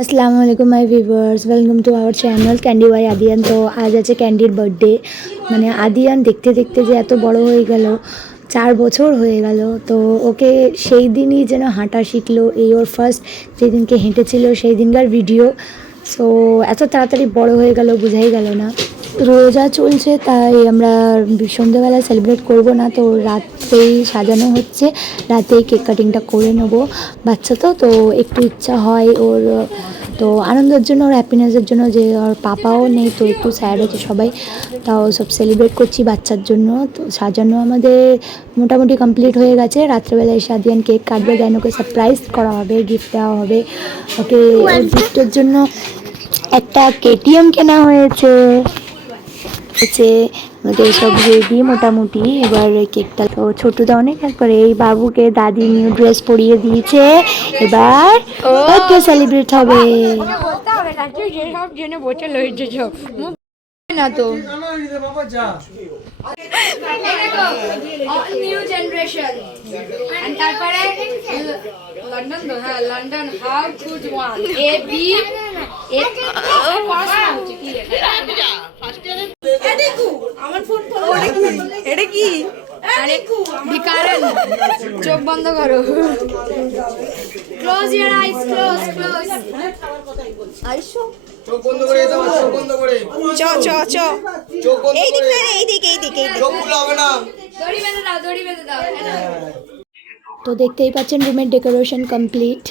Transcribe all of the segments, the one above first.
আসসালামু আলাইকুম my viewers, welcome to our channel candy by Adiyan. তো আজ আছে ক্যান্ডির বার্থডে। মানে আদিয়ান দেখতে দেখতে যে এত বড় হয়ে গেল, 4 বছর হয়ে গেল। তো ওকে সেই দিনই যেন হাঁটা শিখলো, এই ওর ফার্স্ট যেদিনকে হেঁটেছিল সেই দিনকার ভিডিও। সো এত তাড়াতাড়ি বড় হয়ে গেল বোঝাই গেল না। রোজা চলছে তাই আমরা সন্ধ্যেবেলায় সেলিব্রেট করব না, তো রাতেই সাজানো হচ্ছে, রাতেই কেক কাটিংটা করে নেবো। বাচ্চা তো তো একটু ইচ্ছা হয় ওর, তো আনন্দের জন্য, ওর হ্যাপিনেসের জন্য, যে ওর পাপাও নেই তো একটু স্যাড আছে সবাই, তাও সব সেলিব্রেট করছি বাচ্চার জন্য। তো সাজানো আমাদের মোটামুটি কমপ্লিট হয়ে গেছে। রাত্রেবেলায় এসে আদিয়ান কেক কাটবে, দেন ওকে সারপ্রাইজ করা হবে, গিফট দেওয়া হবে ওকে। ওর গিফটের জন্য একটা কেটিএম কেনা হয়েছে হচ্ছে আমাদের সব রেডি মোটামুটি। এবার কেকটা তো ছোটদা অনেক হেল্প করে, এই বাবুকে দাদি নিউ ড্রেস পরিয়ে দিয়েছে, এবার বার্থডে সেলিব্রেট হবে। না তো নিউ জেনারেশন তারপরে লন্ডন, তো হ্যাঁ London, how good one A B A পড়াশোনা হচ্ছে কি আমার ফোন এটা কি? আরে ভিকারন, চোখ বন্ধ করো, close your ice, close close আইসো, চোখ বন্ধ করে যেতে হবে, চোখ বন্ধ করে। চ চ চ চোখ বন্ধ এই দিক করে। না, এই দিক এই দিক এই দিক। চোখ খুলে হবে না। দড়ি বেঁধে দাও, দড়ি বেঁধে দাও। তো দেখতেই পাচ্ছেন রুমের ডেকোরেশন কমপ্লিট,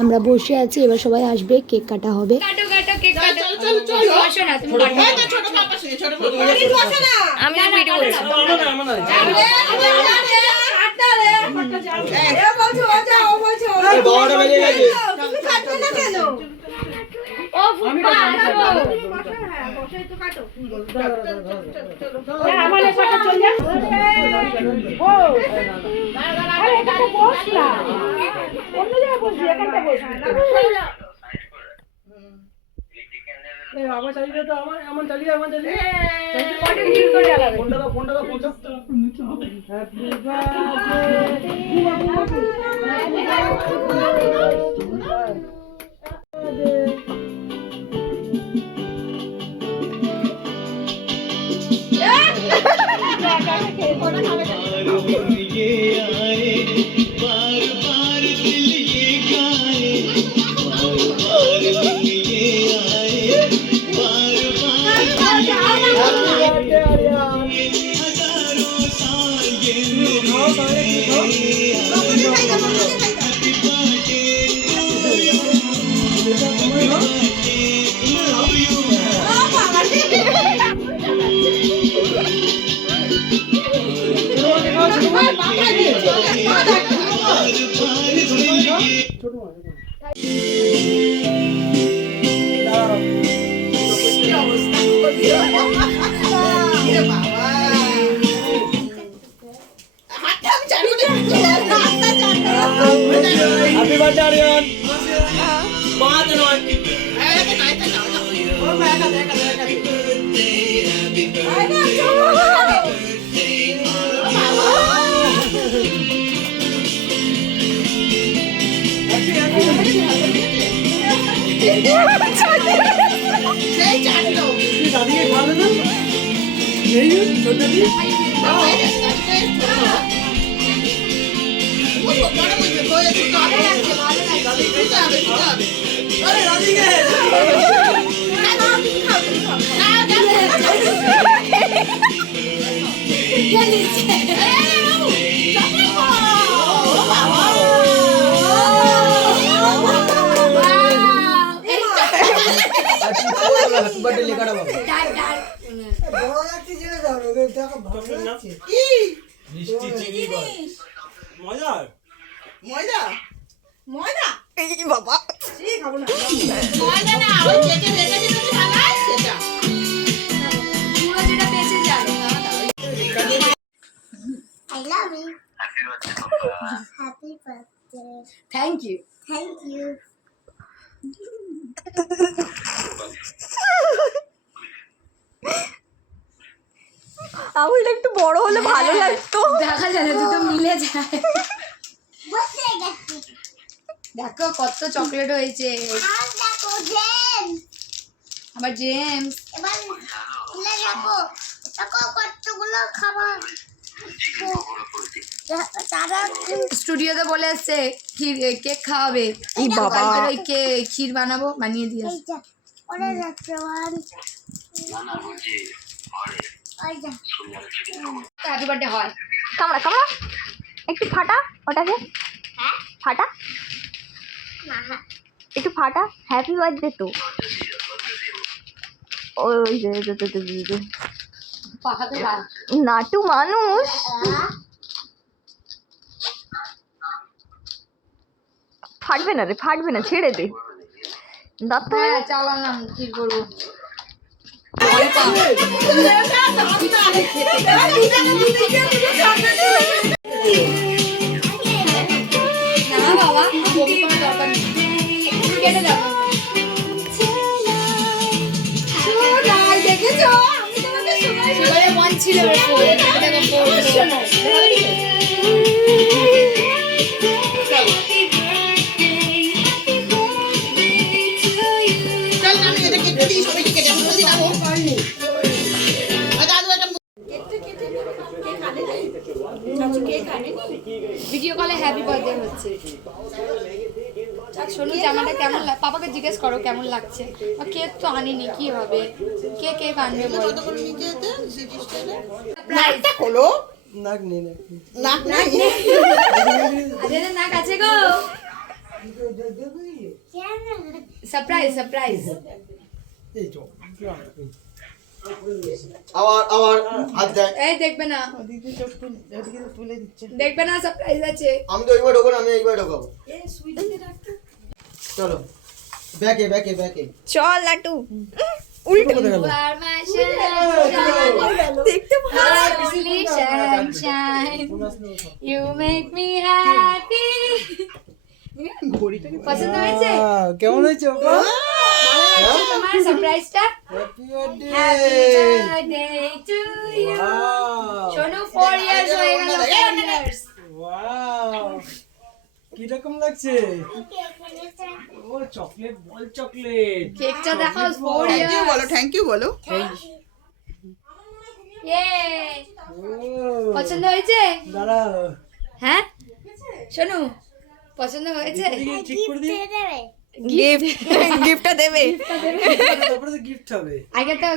আমরা বসে আছি, এবার সবাই আসবে, কেক কাটা হবে। কাটো কাটো কেক কাটো, চল চল বসো না তুমি, কাটো ছোট পাপা সঙ্গে ছোট পাপা আরে বসে না, আমি ভিডিও করছি। এ বলছো যাও বলছো এই বাবাটা বেজে গেছে। তুমি কাটবে না কেন? ও ফুপা আসো, হ্যাঁ বসে তো কাটো। আমারে কাটা চল যা। ও আরে এটা তো বস না, অন্য জায়গায় বসবি, এখানটা বসবি। এই আমার চালিয়ে তো আমার এমন চালিয়ে আমার চালিয়ে কত দিন করে লাগাবে। ফোনটা দাও ফোনটা। Happy happy birthday Aryan. বাদ নয়। সেই চাটলো তুই দাদিকে খাওয়াবে না? এই ছোট দাদি। আরে দাদিকে। হ্যাপি বার্থডে লেখাটা বাবা। মিষ্টি চিনি বল। মজা। ময়দা ময়দা এই বাবা এই খাবো না ময়দা না, ওই কেটে রেখে দিতে তো ভালো হয় সেটা পুরো যেটা বেঁচে যায়। I love you. Happy birthday. Thank you. Thank you. আঙুলটা একটু বড় হলে ভালো লাগতো। দেখা যায় না, দুটো মিলে যায়। বসে গেছি। দেখো কত চকলেট হয়েছে। আর দেখো আবার জেমস এবার খুলে রাখো দেখো কতগুলো খাবার তারা স্টুডিওতে বলে এসছে ক্ষীর কেক খাওয়াবে এই বাবা। কালকে ওই ক্ষীর বানাবো বানিয়ে দিয়ে এই যা ওরা যাচ্ছে ওয়ান ওই যা হ্যাপি বার্থডে হয় কামড়া কামড়া একটু ফাটা ওটাকে ফাটা না না একটু ফাটা হ্যাপি বার্থডে তো ওই যে পাখাতে লাল নাটু মানুষ ফাটবে না রে ফাটবে না ছেড়ে দে দাঁত তো হ্যাঁ চাও বানালাম ক্ষীর করবো না বাবা বমি করার দরকার নেই তুমি কেটে যাবো দেখেছো আমি তোমাকে শোনাই সুগারে মন ছিল চল না আমি এটা কেটে দিই সবাইকে কেটে আমি বলছি দাও দাদু এটা ভিডিও কলে হ্যাপি বার্থডে হচ্ছে শোনো জামাটা কেমন পাপাকে জিজ্ঞেস করো কেমন লাগছে কেক তো আনিনি কি হবে কে কেক আনবে বল নাকটা খোলো নাক নেই নাক নাই আরে নাক আছে গো সারপ্রাইজ সারপ্রাইজ এই তো আবার হাত দেয়। এই দেখবে না ওদিকে তুলে দিচ্ছে দেখবে না সারপ্রাইজ আছে আমি তো এইবার ঢোকাবো না, আমি এইবার ঢোকাবো। চলো ব্যাকে ব্যাকে ব্যাকে চল লাটু আর মাসে দেখতে পাচ্ছি sunshine you make me happy পছন্দ হয়েছে কেমন হয়েছে ভালো লাগছে তোমার সারপ্রাইজটা happy birthday happy birthday to you শোনো 4 ইয়ার্স হয়ে গেল 4 ইয়ার্স ওয়াও কি রকম লাগছে ও চকলেট বল চকলেট কেকটা দেখাও 4 ইয়ার্স থ্যাংক ইউ বলো ইয়ে পছন্দ হয়েছে দাঁড়াও হ্যাঁ শোনো পছন্দ হয়েছে ঠিক করে দিই গিফটটা দেবে তারপরে তো গিফট হবে আগে তো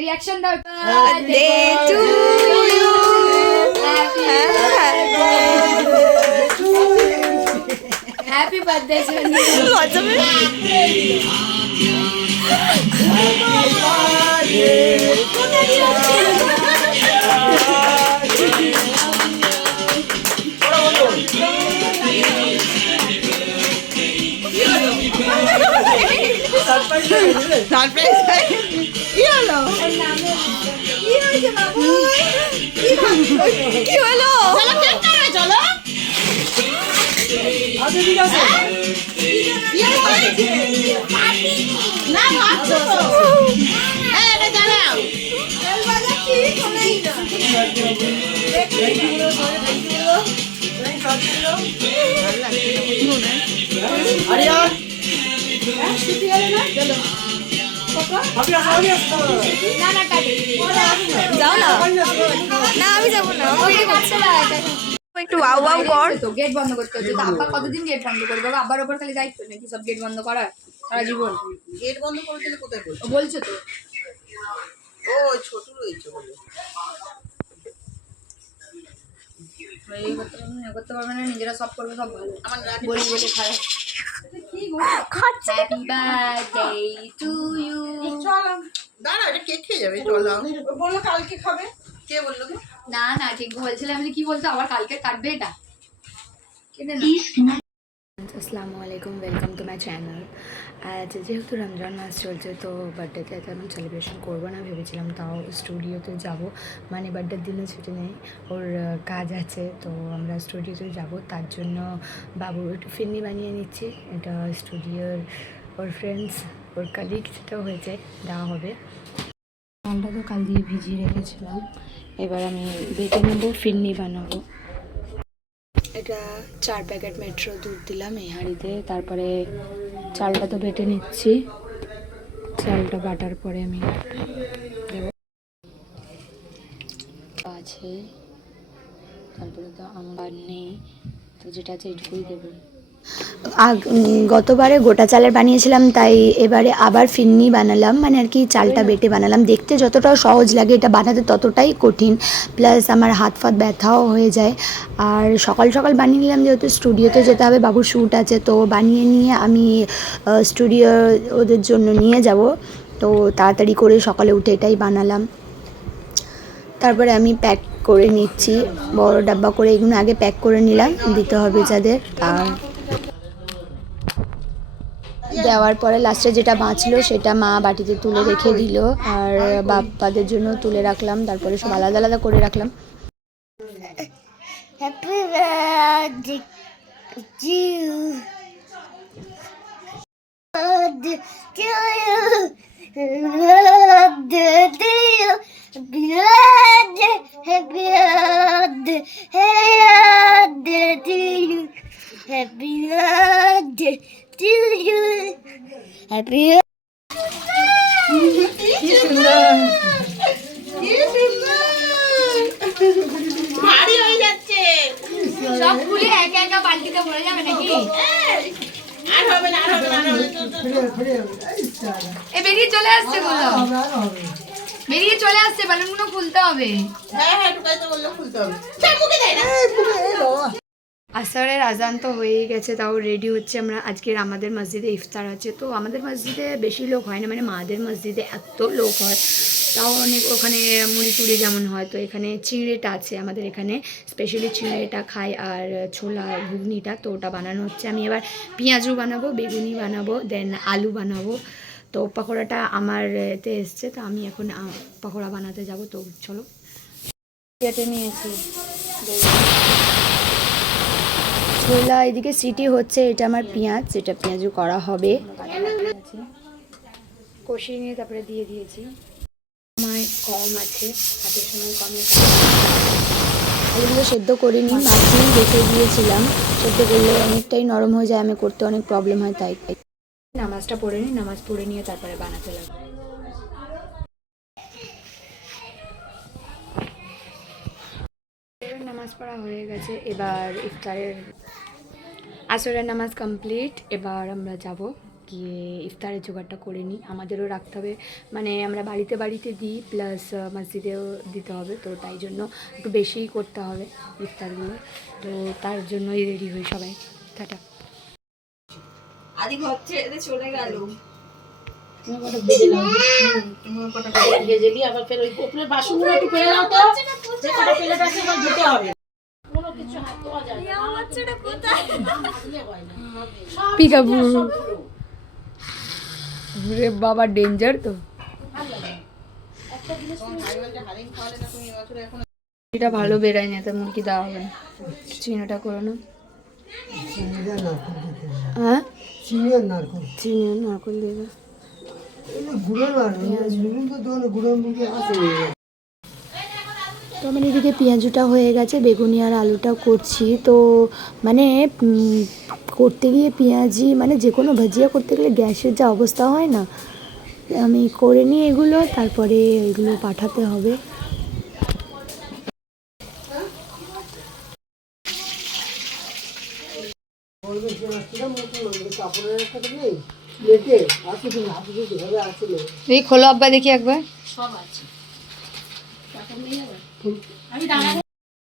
রিঅ্যাকশন দাও birthday to you happy birthday Soni surprise কি হলো কি হয়েছে বাবু কি হলো চলো কেক কাটবে চলো আচ্ছা ঠিক আছে কি হয়েছে না ভাবছো এই এটা দাঁড়াও তেল বাজাচ্ছি শোনাই না আরিয়ান না না কাটে যাও না না আমি যাবো না একটু ওয়াও ওয়াও কর তো গেট বন্ধ করতে হচ্ছে তো আব্বা কতদিন গেট বন্ধ করবে আব্বার ওপর খালি দায়িত্ব নাকি সব গেট বন্ধ করার সারা জীবন গেট বন্ধ করে দিলে কোথায় বলছো ও বলছো তো ও ছোট রয়েছে বলে এই করতে পারবে না নিজেরা সব করবে সব ভালো আমার রাতে বলি বলে খারাপ হ্যাপি বার্থডে টু ইউ চলো দাঁড়া এটা কেক খেয়ে যাবে চলো বললো কালকে খাবে কে বললো কি না না ঠিক বলছিলাম কি বলছো আবার কালকে কাটবে এটা কেটে না আসসালামু আলাইকুম ওয়েলকাম টু মাই চ্যানেল আজ যেহেতু রমজান মাস চলছে তো বার্থডেতে তেমন সেলিব্রেশন করবো না ভেবেছিলাম তাও স্টুডিওতে যাব মানে বার্থডের দিনে ছুটি নেই ওর কাজ আছে তো আমরা স্টুডিওতে যাব তার জন্য বাবু একটু ফিরনি বানিয়ে নিচ্ছি এটা স্টুডিওর ওর ফ্রেন্ডস ওর কালিগ যেটাও হয়েছে দেওয়া হবে চালটা তো কাল দিয়ে ভিজিয়ে রেখেছিলাম এবার আমি বেটে নেবো ফিরনি বানাবো এটা 4 প্যাকেট মেট্রো দুধ দিলাম এই হাঁড়িতে তারপরে চালটা তো বেটে নিচ্ছি চালটা বাটার পরে আমি দেবো আছে, তারপরে তো আমার নেই, তো যেটা আছে এইটুকুই দেবো। গতবারে গোটা চালের বানিয়েছিলাম, তাই এবারে আবার ফিরনি বানালাম, মানে আর কি চালটা বেটে বানালাম। দেখতে যতটা সহজ লাগে এটা বানাতে ততটাই কঠিন, প্লাস আমার হাত ফাত ব্যথাও হয়ে যায়। আর সকাল সকাল বানিয়ে নিলাম, যেহেতু স্টুডিওতে যেতে হবে, বাবুর শ্যুট আছে, তো বানিয়ে নিয়ে আমি স্টুডিও ওদের জন্য নিয়ে যাব, তো তাড়াতাড়ি করে সকালে উঠে এটাই বানালাম। তারপরে আমি প্যাক করে নিচ্ছি, বড় ডাব্বা করে এগুলো আগে প্যাক করে নিলাম, দিতে হবে যাদের। আর দেওয়ার পরে লাস্টে যেটা বাঁচলো সেটা মা বাটিতে তুলে রেখে দিল, আর বাপ্পাদের জন্য তুলে রাখলাম, তারপরে সব আলাদা আলাদা করে রাখলাম। Happy birthday to you, birthday to you, birthday to you, birthday, happy birthday, birthday to you, happy birthday to you, happy. ভারী হয়ে যাচ্ছে। সব ফুলে একা একা বালতিতে ভরে যাবে নাকি? আর হবে না, আর হবে না, আর হবে না। এ বেরিয়ে চলে আসছে গুলো, বেরিয়ে চলে আসছে, বালুনগুলো খুলতে হবে। হ্যাঁ হ্যাঁ, ঢুকাইতে বললে খুলতে হবে। সে মুখে দেয় না। আসরের আজান তো হয়েই গেছে, তাও রেডি হচ্ছে আমরা। আজকের আমাদের মসজিদে ইফতার আছে, তো আমাদের মসজিদে বেশি লোক হয় না, মানে মাদের মসজিদে এত লোক হয়, তাও অনেক। ওখানে মুড়ি টুড়ি যেমন হয়, তো এখানে চিঁড়েটা আছে আমাদের এখানে, স্পেশালি চিঁড়েটা খাই, আর ছোলা ঘুগনিটা, তো ওটা বানানো হচ্ছে। আমি এবার পেঁয়াজু বানাবো, বেগুনি বানাবো, দেন আলু বানাবো। তো পকোড়াটা আমার এতে এসছে, তো আমি এখন পকোড়া বানাতে যাব, তো চলো। কেটে নিয়েছি ছোলা, এদিকে সিটি হচ্ছে, এটা আমার পেঁয়াজ, যেটা পেঁয়াজু করা হবে, কষিয়ে নিয়ে তারপরে দিয়ে দিয়েছি। সময় কম আছে, হাতের সময় কমে, আলুগুলো সেদ্ধ করিনি, মাখিয়ে রেখে দিয়েছিলাম। সেদ্ধ করলে অনেকটাই নরম হয়ে যায়, আমি করতে অনেক প্রবলেম হয়, তাই নামাজটা পড়ে নিই, নামাজ পড়ে নিয়ে তারপরে বানাতে লাগবে। নামাজ পড়া হয়ে গেছে, এবার ইফতারের আসরের নামাজ কমপ্লিট। এবার আমরা যাব গিয়ে ইফতারের জোগাড়টা করে নিই, আমাদেরও রাখতে হবে, মানে আমরা বাড়িতে বাড়িতে দিই, প্লাস মসজিদেও দিতে হবে, তো তাই জন্য একটু বেশিই করতে হবে ইফতারগুলো, তো তার জন্যই রেডি হই সবাই। টাটা। আদি ঘর ছেড়ে চলে গেল। গেজেলি আবার ফের ওই উপরের বাসনগুলো একটু ফেলে দাও তো। যে কটা প্লেট আছে এবার ধুতে হবে। কোনো কিছু হাত দেওয়া যাবে না। আমার বাচ্চাটা কোথায়? পিকাবু রে বাবা, ডেঞ্জার তো। এটা ভালো বেরায় না, তেমন কি দেওয়া হবে না। চিনিটা করে না, হ্যাঁ চিনি আর নারকল দিয়ে দাও। তো আমার এদিকে পেঁয়াজুটা হয়ে গেছে, বেগুনি আর আলুটা করছি। তো মানে করতে গিয়ে পেঁয়াজি, মানে যে কোনো ভাজিয়া করতে গেলে গ্যাসের যা অবস্থা হয় না, আমি করে নিই এগুলো, তারপরে এগুলো পাঠাতে হবে। এই খোলো আব্বা, দেখি একবার।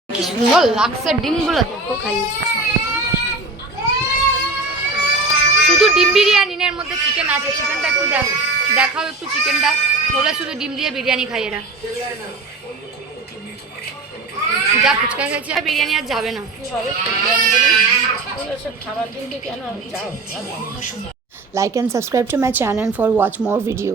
কি সুন্দর লাগছে ডিমগুলো, দেখো খাই। শুধু ডিম বিরিয়ানি, এর মধ্যে চিকেন আছে, চিকেনটা একটু দেখাও একটু চিকেনটা। বলে শুধু ডিম দিয়ে বিরিয়ানি খাই এরা, যা ফুচকা খাইছে আর বিরিয়ানি আর যাবে না। Like and subscribe to my channel for watch more video.